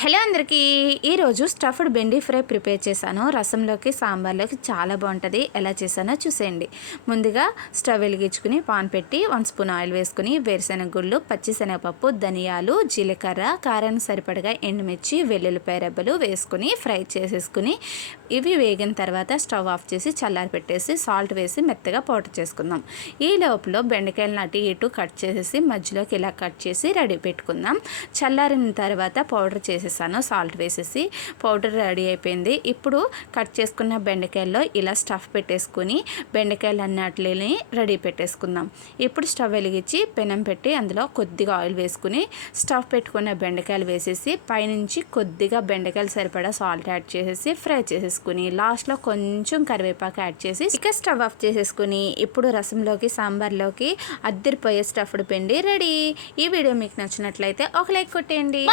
Hello అందరికీ ఈరోజు stuffed బెండి fry prepare చేశాను. రసంలోకి సాంబార్లోకి చాలా బాగుంటుంది. ఎలా చేశానో చూసేయండి. ముందుగా స్టవ్ వెలిగించుకుని పాన్ పెట్టి 1 స్పూన్ ఆయిల్ వేసుకుని వేరుశెనగ గుళ్ళు, పచ్చిశనగపప్పు, ధనియాలు, జీలకర్ర, కారానికి సరిపడగా ఎండుమిర్చి, వెల్లుల్లిపాయ రెబ్బలు వేసుకుని ఫ్రై చేసేసుకుని ఇవి వేగిన తర్వాత స్టవ్ ఆఫ్ చేసి చల్లారి పెట్టేసి సాల్ట్ వేసి మెత్తగా పౌడర్ చేసుకుందాం. ఈ లోపల బెండకాయలను అటు ఇటు కట్ చేసేసి మధ్యలోకి ఇలా కట్ చేసి రెడీ పెట్టుకుందాం. చల్లారిన తర్వాత పౌడర్ చేసేసాను. సాల్ట్ వేసేసి పౌడర్ రెడీ అయిపోయింది. ఇప్పుడు కట్ చేసుకున్న బెండకాయల్లో ఇలా స్టఫ్ పెట్టేసుకుని బెండకాయలు అన్నిటిని రెడీ పెట్టేసుకుందాం. ఇప్పుడు స్టవ్ వెలిగించి పెనం పెట్టి అందులో కొద్దిగా ఆయిల్ వేసుకుని స్టఫ్ పెట్టుకున్న బెండకాయలు వేసేసి పైనుంచి కొద్దిగా బెండకాయలు సరిపడా సాల్ట్ యాడ్ చేసేసి ఫ్రై చేసేసుకుని లాస్ట్లో కొంచెం కరివేపాకు యాడ్ చేసి ఇక స్టవ్ ఆఫ్ చేసేసుకుని ఇప్పుడు రసంలోకి సాంబార్లోకి అద్దరిపోయే స్టఫ్డ్ బెండి రెడీ. ఈ వీడియో మీకు నచ్చినట్లయితే ఒక లైక్ కొట్టేయండి.